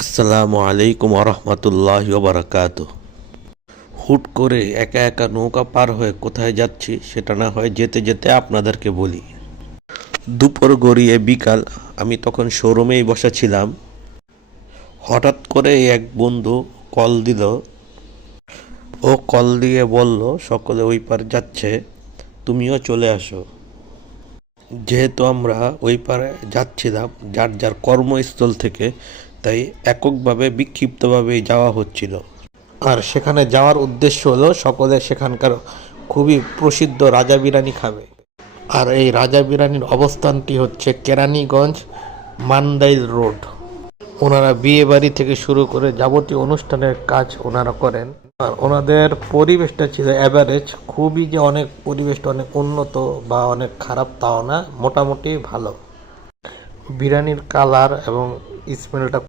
আসসালামু আলাইকুম রহমতুল্লাহি বারাকাতু। হুট করে একা একা নৌকা পার হয়ে কোথায় যাচ্ছি সেটা না হয় যেতে যেতে আপনাদেরকে বলি। দুপুর গড়িয়ে বিকাল, আমি তখন শোরুমেই বসা ছিলাম। হঠাৎ করে এক বন্ধু কল দিল। ও কল দিয়ে বলল সকলে ওই পার যাচ্ছে, তুমিও চলে আসো। যেহেতু আমরা ওই পারে যাচ্ছিলাম যার যার কর্মস্থল থেকে, তাই এককভাবে বিক্ষিপ্তভাবেই যাওয়া হচ্ছিল। আর সেখানে যাওয়ার উদ্দেশ্য হলো সকলে সেখানকার খুবই প্রসিদ্ধ রাজা বিরিয়ানি খাবে। আর এই রাজা বিরিয়ানির অবস্থানটি হচ্ছে কেরানীগঞ্জ মান্দাইল রোড। ওনারা বিয়ে বাড়ি থেকে শুরু করে যাবতীয় অনুষ্ঠানের কাজ ওনারা করেন। আর ওনাদের পরিবেশটা ছিল অ্যাভারেজ, খুবই যে অনেক পরিবেশটা অনেক উন্নত বা অনেক খারাপ তাও না, মোটামুটি ভালো। বিরিয়ানির কালার এবং স্মেলটা